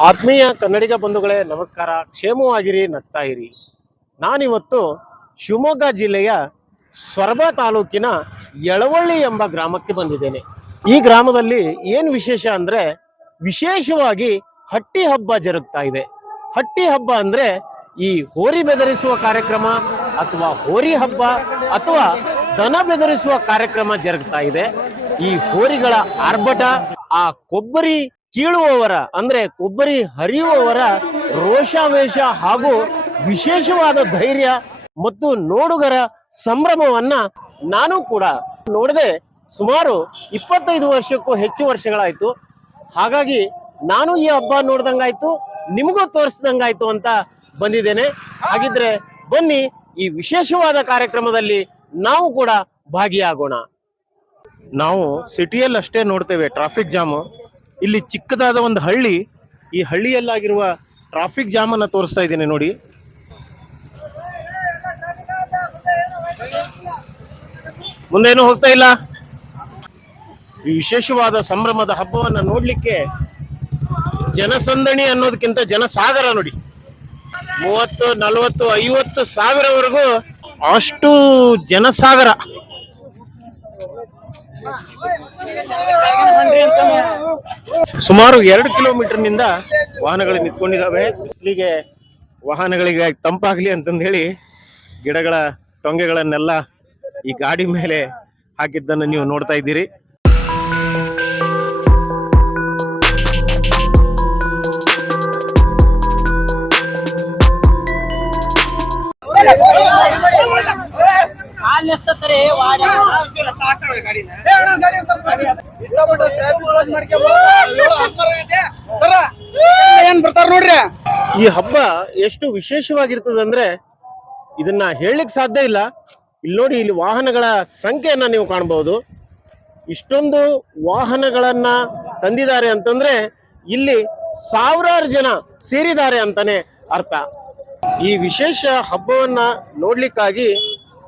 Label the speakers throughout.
Speaker 1: ಆತ್ಮೀಯ ಕನ್ನಡಿಗ ಬಂಧುಗಳೇ, ನಮಸ್ಕಾರ. ಕ್ಷೇಮವಾಗಿರಿ ನಗ್ತಾ ಇರಿ. ನಾನಿವತ್ತು ಶಿವಮೊಗ್ಗ ಜಿಲ್ಲೆಯ ಸೊರಬ ತಾಲೂಕಿನ ಯಳವಳ್ಳಿ ಎಂಬ ಗ್ರಾಮಕ್ಕೆ ಬಂದಿದ್ದೇನೆ. ಈ ಗ್ರಾಮದಲ್ಲಿ ಏನು ವಿಶೇಷ ಅಂದ್ರೆ ವಿಶೇಷವಾಗಿ ಹಟ್ಟಿ ಹಬ್ಬ ಜರುಗ್ತಾ ಇದೆ. ಹಟ್ಟಿ ಹಬ್ಬ ಅಂದ್ರೆ ಈ ಹೋರಿ ಬೆದರಿಸುವ ಕಾರ್ಯಕ್ರಮ ಅಥವಾ ಹೋರಿ ಹಬ್ಬ ಅಥವಾ ದನ ಬೆದರಿಸುವ ಕಾರ್ಯಕ್ರಮ ಜರುಗ್ತಾ ಇದೆ. ಈ ಹೋರಿಗಳ ಆರ್ಭಟ, ಆ ಕೊಬ್ಬರಿ ಕೀಳುವವರ ಅಂದ್ರೆ ಕೊಬ್ಬರಿ ಹರಿಯುವವರ ರೋಷಾವೇಶ ಹಾಗೂ ವಿಶೇಷವಾದ ಧೈರ್ಯ ಮತ್ತು ನೋಡುಗರ ಸಂಭ್ರಮವನ್ನ ನಾನು ಕೂಡ ನೋಡದೆ ಸುಮಾರು ಇಪ್ಪತ್ತೈದು ವರ್ಷಕ್ಕೂ ಹೆಚ್ಚು ವರ್ಷಗಳಾಯ್ತು. ಹಾಗಾಗಿ ನಾನು ಈ ಹಬ್ಬ ನೋಡ್ದಂಗಾಯ್ತು. ನಿಮಗೂ ತೋರಿಸ್ದಂಗಾಯ್ತು ಅಂತ ಬಂದಿದ್ದೇನೆ. ಹಾಗಿದ್ರೆ ಬನ್ನಿ, ಈ ವಿಶೇಷವಾದ ಕಾರ್ಯಕ್ರಮದಲ್ಲಿ ನಾವು ಕೂಡ ಭಾಗಿಯಾಗೋಣ. ನಾವು ಸಿಟಿಯಲ್ಲಿ ಅಷ್ಟೇ ನೋಡ್ತೇವೆ ಟ್ರಾಫಿಕ್ ಜಾಮ್ ಇಲ್ಲಿ ಚಿಕ್ಕದಾದ ಒಂದು ಹಳ್ಳಿ, ಈ ಹಳ್ಳಿಯಲ್ಲಾಗಿರುವ ಟ್ರಾಫಿಕ್ ಜಾಮ್ ಅನ್ನ ತೋರಿಸ್ತಾ ಇದ್ದೀನಿ ನೋಡಿ. ಮುಂದೇನು ಹೋಗ್ತಾ ಇಲ್ಲ? ಈ ವಿಶೇಷವಾದ ಸಂಭ್ರಮದ ಹಬ್ಬವನ್ನ ನೋಡ್ಲಿಕ್ಕೆ ಜನಸಂದಣಿ ಅನ್ನೋದಕ್ಕಿಂತ ಜನಸಾಗರ ನೋಡಿ. ಮೂವತ್ತು, ನಲವತ್ತು, ಐವತ್ತು ಸಾವಿರವರೆಗೂ ಅಷ್ಟು ಜನಸಾಗರ. ಸುಮಾರು ಎರಡು ಕಿಲೋಮೀಟರ್ನಿಂದ ವಾಹನಗಳು ನಿಂತ್ಕೊಂಡಿದ್ದಾವೆ ಬಿಸಿಲಿಗೆ ವಾಹನಗಳಿಗೆ ತಂಪಾಗ್ಲಿ ಅಂತಂದು ಹೇಳಿ ಗಿಡಗಳ ಟೊಂಗೆಗಳನ್ನೆಲ್ಲ ಈ ಗಾಡಿ ಮೇಲೆ ಹಾಕಿದ್ದನ್ನು ನೀವು ನೋಡ್ತಾ ಇದ್ದೀರಿ.
Speaker 2: ಏನ್ ಬರ್ತಾರ ನೋಡ್ರಿ
Speaker 1: ಈ ಹಬ್ಬ ಎಷ್ಟು ವಿಶೇಷವಾಗಿರ್ತದಂದ್ರೆ ಇದನ್ನ ಹೇಳಲಿಕ್ ಸಾಧ್ಯ ಇಲ್ಲ. ಇಲ್ಲಿ ನೋಡಿ, ಇಲ್ಲಿ ವಾಹನಗಳ ಸಂಖ್ಯೆಯನ್ನ ನೀವು ಕಾಣಬಹುದು ಇಷ್ಟೊಂದು ವಾಹನಗಳನ್ನ ತಂದಿದ್ದಾರೆ ಅಂತಂದ್ರೆ ಇಲ್ಲಿ ಸಾವಿರಾರು ಜನ ಸೇರಿದ್ದಾರೆ ಅಂತಾನೆ ಅರ್ಥ. ಈ ವಿಶೇಷ ಹಬ್ಬವನ್ನ ನೋಡ್ಲಿಕ್ಕಾಗಿ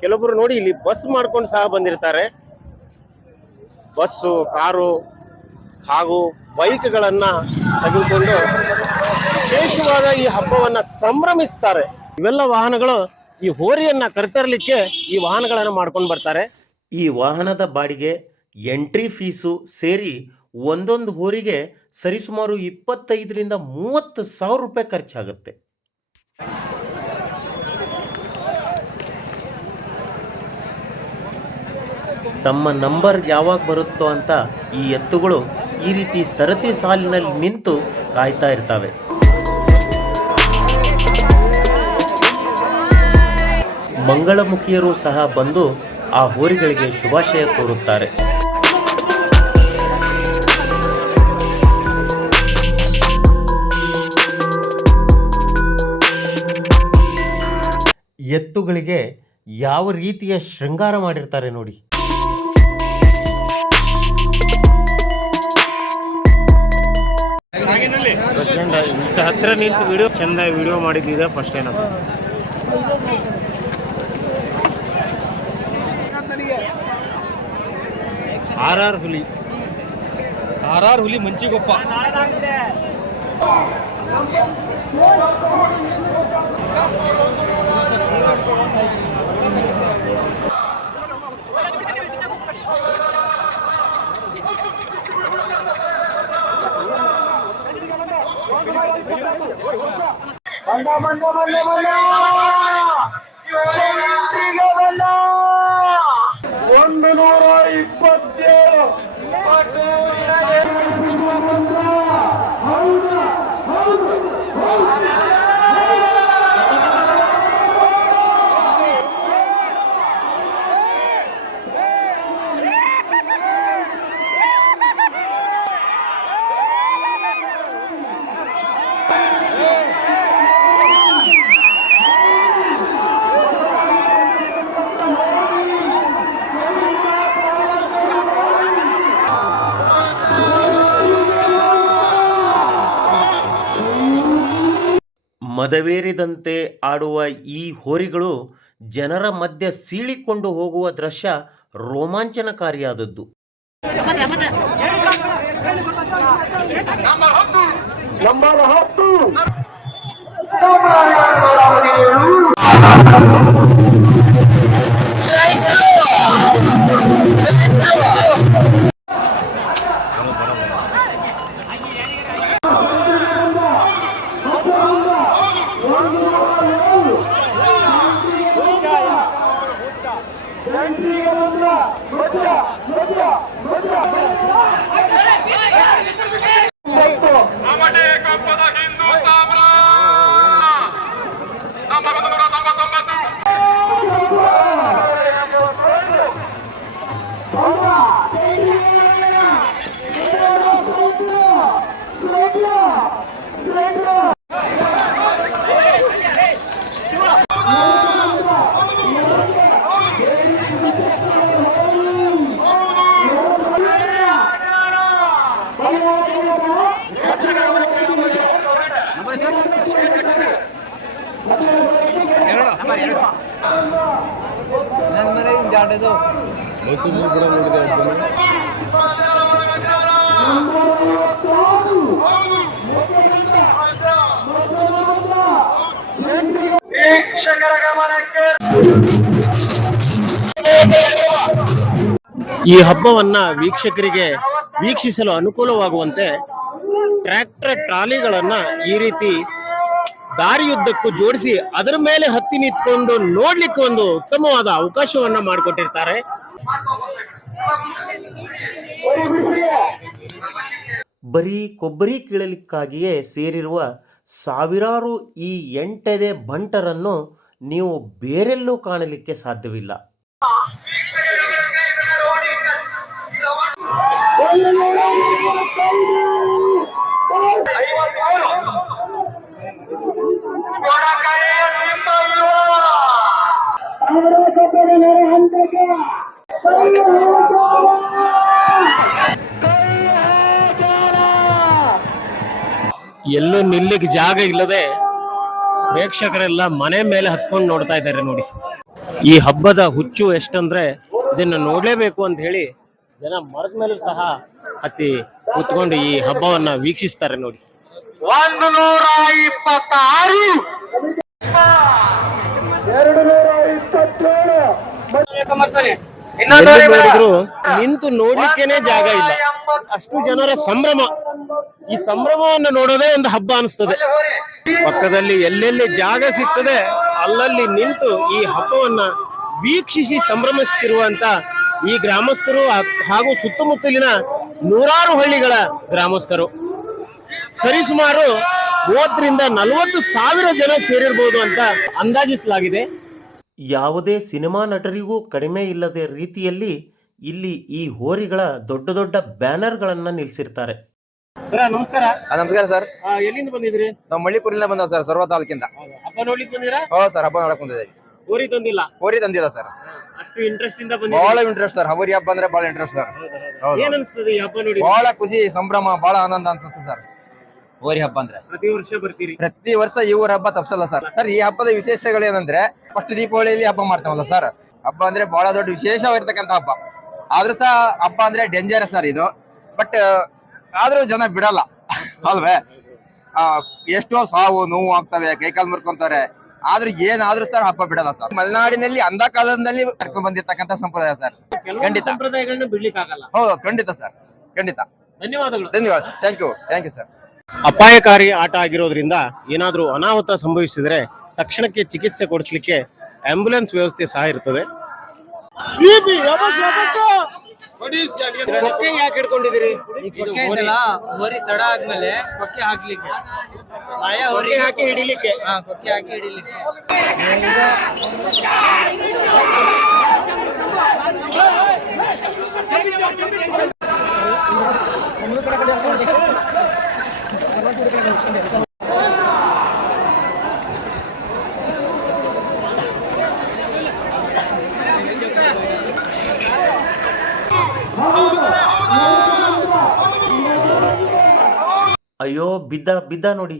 Speaker 1: ಕೆಲವರು ನೋಡಿ ಇಲ್ಲಿ ಬಸ್ ಮಾಡ್ಕೊಂಡು ಸಹ ಬಂದಿರ್ತಾರೆ. ಬಸ್ಸು, ಕಾರು ಹಾಗೂ ಬೈಕ್ಗಳನ್ನ ತೆಗೆದುಕೊಂಡು ವಿಶೇಷವಾದ ಈ ಹಬ್ಬವನ್ನ ಸಂಭ್ರಮಿಸ್ತಾರೆ. ಇವೆಲ್ಲ ವಾಹನಗಳು ಈ ಹೋರಿಯನ್ನ ಕರೆತರಲಿಕ್ಕೆ ಈ ವಾಹನಗಳನ್ನು ಮಾಡ್ಕೊಂಡು ಬರ್ತಾರೆ.
Speaker 3: ಈ ವಾಹನದ ಬಾಡಿಗೆ ಎಂಟ್ರಿ ಫೀಸು ಸೇರಿ ಒಂದೊಂದು ಹೋರಿಗೆ ಸರಿಸುಮಾರು ಇಪ್ಪತ್ತೈದರಿಂದ ಮೂವತ್ತು ಸಾವಿರ ರೂಪಾಯಿ ಖರ್ಚಾಗುತ್ತೆ. ತಮ್ಮ ನಂಬರ್ ಯಾವಾಗ ಬರುತ್ತೋ ಅಂತ ಈ ಎತ್ತುಗಳು ಈ ರೀತಿ ಸರತಿ ಸಾಲಿನಲ್ಲಿ ನಿಂತು ಕಾಯ್ತಾ ಇರ್ತವೆ. ಮಂಗಳಮುಖಿಯರು ಸಹ ಬಂದು ಆ ಹೋರಿಗಳಿಗೆ ಶುಭಾಶಯ ಕೋರುತ್ತಾರೆ. ಎತ್ತುಗಳಿಗೆ ಯಾವ ರೀತಿಯ ಶೃಂಗಾರ ಮಾಡಿರ್ತಾರೆ ನೋಡಿ.
Speaker 1: ಪ್ರಚಂಡ. ಇಷ್ಟ ಹತ್ರ ನಿಂತು ವಿಡಿಯೋ ಚೆಂದ ವಿಡಿಯೋ ಮಾಡಿದ್ದಿದೆ ಫಸ್ಟ್ ಏನಪ್ಪ ಆರ್ ಆರ್ ಹುಲಿ.
Speaker 2: ಆರ್ ಆರ್ ಹುಲಿ ಮಂಚಿಗೊಪ್ಪ.
Speaker 4: ಬಂದ ಬಂದ ಬಂದ ಬಂದ ಈಗ ಬಂದ ಒಂದು ನೂರ ಇಪ್ಪತ್ತೇಳು
Speaker 3: ಮದವೇರಿದಂತೆ ಆಡುವ ಈ ಹೋರಿಗಳು ಜನರ ಮಧ್ಯೆ ಸೀಳಿಕೊಂಡು ಹೋಗುವ ದೃಶ್ಯ ರೋಮಾಂಚನಕಾರಿಯಾದದ್ದು.
Speaker 4: ನಂಬರ್ ಗಮನಕ್ಕೆ
Speaker 1: ಈ ಹಬ್ಬವನ್ನ ವೀಕ್ಷಕರಿಗೆ ವೀಕ್ಷಿಸಲು ಅನುಕೂಲವಾಗುವಂತೆ ಟ್ರ್ಯಾಕ್ಟರ್ ಟ್ರಾಲಿಗಳನ್ನ ಈ ರೀತಿ ದಾರಿಯುದ್ದಕ್ಕೂ ಜೋಡಿಸಿ ಅದರ ಮೇಲೆ ಹತ್ತಿ ನಿಂತ್ಕೊಂಡು ನೋಡ್ಲಿಕ್ಕೆ ಒಂದು ಉತ್ತಮವಾದ ಅವಕಾಶವನ್ನ ಮಾಡಿಕೊಟ್ಟಿರ್ತಾರೆ.
Speaker 3: ಬರೀ ಕೊಬ್ಬರಿ ಕೀಳಲಿಕ್ಕಾಗಿಯೇ ಸೇರಿರುವ ಸಾವಿರಾರು ಈ ಎಂಟೆದೆ ಬಂಟರನ್ನು ನೀವು ಬೇರೆಲ್ಲೂ ಕಾಣಲಿಕ್ಕೆ ಸಾಧ್ಯವಿಲ್ಲ.
Speaker 1: ಎಲ್ಲೂ ನಿಲ್ಲಿಗೆ ಜಾಗ ಇಲ್ಲದೆ ಪ್ರೇಕ್ಷಕರೆಲ್ಲ ಮನೆ ಮೇಲೆ ಹತ್ಕೊಂಡು ನೋಡ್ತಾ ಇದ್ದಾರೆ ನೋಡಿ. ಈ ಹಬ್ಬದ ಹುಚ್ಚು ಎಷ್ಟಂದ್ರೆ ಇದನ್ನ ನೋಡ್ಲೇಬೇಕು ಅಂತ ಹೇಳಿ ಜನ ಮರದ ಮೇಲೂ ಸಹ ಹತ್ತಿ ಕುತ್ಕೊಂಡು ಈ ಹಬ್ಬವನ್ನ ವೀಕ್ಷಿಸ್ತಾರೆ ನೋಡಿ.
Speaker 4: ಒಂದು ನೂರ ಇಪ್ಪತ್ತಾರು. ಎರಡು
Speaker 1: ನೋಡಿದ್ರು ನಿಂತು ನೋಡ್ಲಿಕ್ಕೇನೆ ಜಾಗ ಇಲ್ಲ. ಅಷ್ಟು ಜನರ ಸಂಭ್ರಮ. ಈ ಸಂಭ್ರಮವನ್ನು ನೋಡೋದೇ ಒಂದು ಹಬ್ಬ ಅನಿಸ್ತದೆ. ಪಕ್ಕದಲ್ಲಿ ಎಲ್ಲೆಲ್ಲಿ ಜಾಗ ಸಿಗ್ತದೆ ಅಲ್ಲಲ್ಲಿ ನಿಂತು ಈ ಹಬ್ಬವನ್ನ ವೀಕ್ಷಿಸಿ ಸಂಭ್ರಮಿಸುತ್ತಿರುವಂತ ಈ ಗ್ರಾಮಸ್ಥರು ಹಾಗೂ ಸುತ್ತಮುತ್ತಲಿನ ನೂರಾರು ಹಳ್ಳಿಗಳ ಗ್ರಾಮಸ್ಥರು. ಸರಿಸುಮಾರು ಮೂವತ್ತರಿಂದ ನಲವತ್ತು ಸಾವಿರ ಜನ ಸೇರಿರ್ಬೋದು ಅಂತ ಅಂದಾಜಿಸಲಾಗಿದೆ.
Speaker 3: ಯಾವುದೇ ಸಿನಿಮಾ ನಟರಿಗೂ ಕಡಿಮೆ ಇಲ್ಲದ ರೀತಿಯಲ್ಲಿ ಇಲ್ಲಿ ಈ ಹೋರಿಗಳ ದೊಡ್ಡ ದೊಡ್ಡ ಬ್ಯಾನರ್ಗಳನ್ನು ನಿಲ್ಲಿಸಿರ್ತಾರೆ
Speaker 1: ಸರ್ ನಮಸ್ಕಾರ.
Speaker 5: ಆ, ನಮಸ್ಕಾರ ಸರ್.
Speaker 1: ಆ, ಎಲ್ಲಿಂದ ಬಂದಿದ್ರಿ?
Speaker 5: ನಾವು ಮಳ್ಳಿಪುರಿಂದ ಬಂದ ಸರ್ ಸರ್ವ ತಾಲೂಕಿಂದ.
Speaker 1: ಹಬ್ಬ ನೋಡ್ಲಿಕ್ಕೆ ಬಂದಿರಾ?
Speaker 5: ಹೋ ಸರ್ ಹಬ್ಬ ನೋಡಕ್ ಬಂದಿದ್ದೀವಿ.
Speaker 1: ಊರಿ ತಂದಿಲ್ಲ?
Speaker 5: ಹೋರಿ ತಂದಿಲ್ಲ ಸರ್.
Speaker 1: ಅಷ್ಟು ಇಂಟ್ರೆಸ್ಟ್ ಇಂದ
Speaker 5: ಬಹಳ
Speaker 1: ಬಂದಿದ್ದೀರಿ
Speaker 5: ಇಂಟ್ರೆಸ್ಟ್ ಸರ್. ಹೋರಿ ಹಬ್ಬ ಅಂದ್ರೆ ಬಹಳ ಇಂಟ್ರೆಸ್ಟ್ ಸರ್. ಹೌದು.
Speaker 1: ಏನ್ ಅನ್ಸ್ತದೆ ಈ ಹಬ್ಬ ನೋಡಿ?
Speaker 5: ಬಹಳ ಖುಷಿ ಸಂಭ್ರಮ ಬಹಳ ಆನಂದ ಅನ್ಸುತ್ತೆ ಸರ್. ಹೋರಿ ಹಬ್ಬ ಅಂದ್ರೆ?
Speaker 1: ಪ್ರತಿ ವರ್ಷ ಬರ್ತೀರಿ.
Speaker 5: ಪ್ರತಿ ವರ್ಷ ಈ ಊರ ಹಬ್ಬ ತಪ್ಸಲ್ಲ ಸರ್. ಸರ್ ಈ ಹಬ್ಬದ ವಿಶೇಷಗಳೇನಂದ್ರೆ ಫಸ್ಟ್ ದೀಪಾವಳಿಯಲ್ಲಿ ಹಬ್ಬ ಮಾಡ್ತಾವಲ್ಲ ಸರ್? ಹಬ್ಬ ಅಂದ್ರೆ ಬಹಳ ದೊಡ್ಡ ವಿಶೇಷವಾಗಿರ್ತಕ್ಕಂಥ ಹಬ್ಬ. ಆದ್ರೂ ಸಹ ಹಬ್ಬ ಅಂದ್ರೆ ಡೇಂಜರಸ್ ಸರ್ ಇದು. ಬಟ್ ಆದ್ರೂ ಜನ ಬಿಡಲ್ಲ. ಅಲ್ವೇ? ಆ, ಎಷ್ಟೋ ಸಾವು ನೋವು ಆಗ್ತವೆ ಕೈಕಾಲು ಮುರ್ಕೊಂತಾರೆ ಆದ್ರೂ ಏನಾದ್ರೂ ಸರ್ ಹಬ್ಬ ಬಿಡಲ್ಲ ಸರ್. ಮಲೆನಾಡಿನಲ್ಲಿ ಅಂಧ ಕಾಲದಲ್ಲಿ ಕರ್ಕೊಂಡ್ ಬಂದಿರ್ತಕ್ಕಂಥ ಸಂಪ್ರದಾಯ ಸರ್. ಖಂಡಿತ.
Speaker 1: ಸಂಪ್ರದಾಯಗಳನ್ನ ಬಿಡ್ಲಿಕ್ಕೆ ಆಗಲ್ಲ
Speaker 5: ಹೌದು ಖಂಡಿತ ಸರ್. ಖಂಡಿತ.
Speaker 1: ಧನ್ಯವಾದಗಳು.
Speaker 5: ಧನ್ಯವಾದ sir. Thank you thank you sir
Speaker 1: ಅಪಾಯಕಾರಿ ಆಟ ಆಗಿರೋದ್ರಿಂದ ಏನಾದರೂ ಅನಾಹುತ ಸಂಭವಿಸಿದರೆ ತಕ್ಷಣಕ್ಕೆ ಚಿಕಿತ್ಸೆ ಕೊಡಿಸ್ಲಿಕ್ಕೆ ಆಂಬ್ಯುಲೆನ್ಸ್ ವ್ಯವಸ್ಥೆ ಸಹ ಇರ್ತದೆ. ಕೊಕ್ಕೆ ಯಾಕೆ ಹಿಡ್ಕೊಂಡಿದ್ದೀರಿ?
Speaker 2: ಕೊಕ್ಕೆ ಇದೆಲ್ಲ ಹೋರಿ ತಡ ಆದ್ಮೇಲೆ ಕೊಕ್ಕೆ ಹಾಕ್ಲಿಕ್ಕೆ. ಹಳೆ ಹೋರಿ
Speaker 1: ಕೊಕ್ಕೆ ಹಾಕಿ ಹಿಡಿಲಿಕ್ಕೆ.
Speaker 2: ಹಾ ಕೊಕ್ಕೆ ಹಾಕಿ ಹಿಡಿಲಿಕ್ಕೆ.
Speaker 3: ಅಯ್ಯೋ ಬಿದ್ದ ಬಿದ್ದ ನೋಡಿ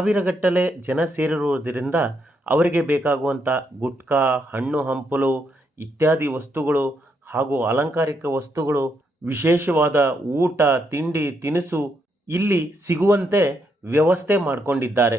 Speaker 3: ಸಾವಿರಗಟ್ಟಲೆ ಜನ ಸೇರಿರುವುದರಿಂದ ಅವರಿಗೆ ಬೇಕಾಗುವಂಥ ಗುಟ್ಕಾ, ಹಣ್ಣು, ಹಂಪಲು ಇತ್ಯಾದಿ ವಸ್ತುಗಳು ಹಾಗೂ ಅಲಂಕಾರಿಕ ವಸ್ತುಗಳು, ವಿಶೇಷವಾದ ಊಟ, ತಿಂಡಿ, ತಿನಿಸು ಇಲ್ಲಿ ಸಿಗುವಂತೆ ವ್ಯವಸ್ಥೆ ಮಾಡಿಕೊಂಡಿದ್ದಾರೆ.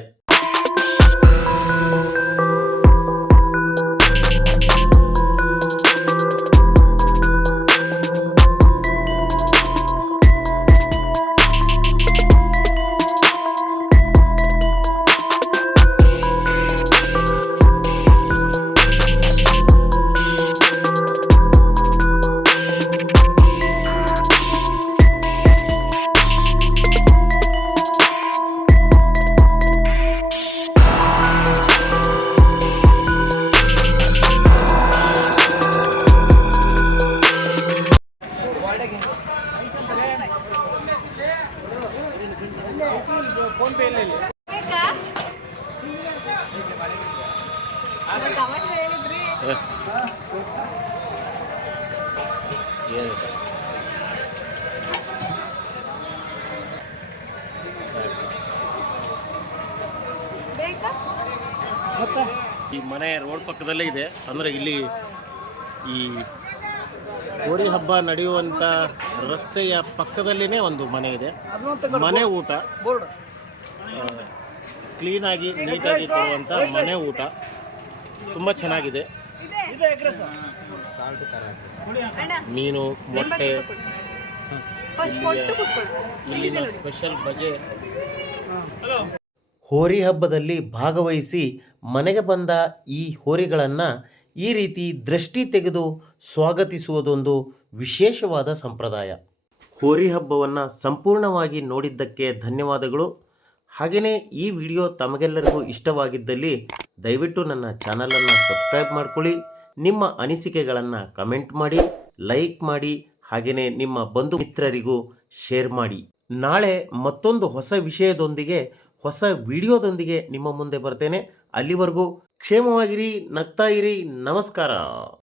Speaker 1: ಈ ಮನೆ ರೋಡ್ ಪಕ್ಕದಲ್ಲೇ ಇದೆ. ಅಂದ್ರೆ ಇಲ್ಲಿ ಈ ಹೋರಿ ಹಬ್ಬ ನಡೆಯುವಂತ ರಸ್ತೆಯ ಪಕ್ಕದಲ್ಲಿನೇ ಒಂದು ಮನೆ ಇದೆ. ಮನೆ ಊಟ.
Speaker 2: ಬೋರ್ಡ್.
Speaker 1: ಕ್ಲೀನಾಗಿ ನೀಟಾಗಿ ಕೊಡುವಂಥ ಮನೆ ಊಟ. ತುಂಬ ಚೆನ್ನಾಗಿದೆ. ಮೀನು ಮೊಟ್ಟೆ. ಇಲ್ಲಿನ ಸ್ಪೆಷಲ್ ಬಜೆ.
Speaker 3: ಹೋರಿ ಹಬ್ಬದಲ್ಲಿ ಭಾಗವಹಿಸಿ ಮನೆಗೆ ಬಂದ ಈ ಹೋರಿಗಳನ್ನು ಈ ರೀತಿ ದೃಷ್ಟಿ ತೆಗೆದು ಸ್ವಾಗತಿಸುವುದೊಂದು ವಿಶೇಷವಾದ ಸಂಪ್ರದಾಯ. ಹೋರಿ ಹಬ್ಬವನ್ನು ಸಂಪೂರ್ಣವಾಗಿ ನೋಡಿದ್ದಕ್ಕೆ ಧನ್ಯವಾದಗಳು. ಹಾಗೆಯೇ ಈ ವಿಡಿಯೋ ತಮಗೆಲ್ಲರಿಗೂ ಇಷ್ಟವಾಗಿದ್ದಲ್ಲಿ ದಯವಿಟ್ಟು ನನ್ನ ಚಾನಲನ್ನು ಸಬ್ಸ್ಕ್ರೈಬ್ ಮಾಡ್ಕೊಳ್ಳಿ, ನಿಮ್ಮ ಅನಿಸಿಕೆಗಳನ್ನು ಕಮೆಂಟ್ ಮಾಡಿ, ಲೈಕ್ ಮಾಡಿ ಹಾಗೆಯೇ ನಿಮ್ಮ ಬಂಧು ಮಿತ್ರರಿಗೂ ಶೇರ್ ಮಾಡಿ. ನಾಳೆ ಮತ್ತೊಂದು ಹೊಸ ವಿಷಯದೊಂದಿಗೆ, ಹೊಸ ವಿಡಿಯೋದೊಂದಿಗೆ ನಿಮ್ಮ ಮುಂದೆ ಬರ್ತೇನೆ. ಅಲ್ಲಿವರೆಗೂ ಕ್ಷೇಮವಾಗಿರಿ, ನಗ್ತಾ ಇರಿ, ನಮಸ್ಕಾರ.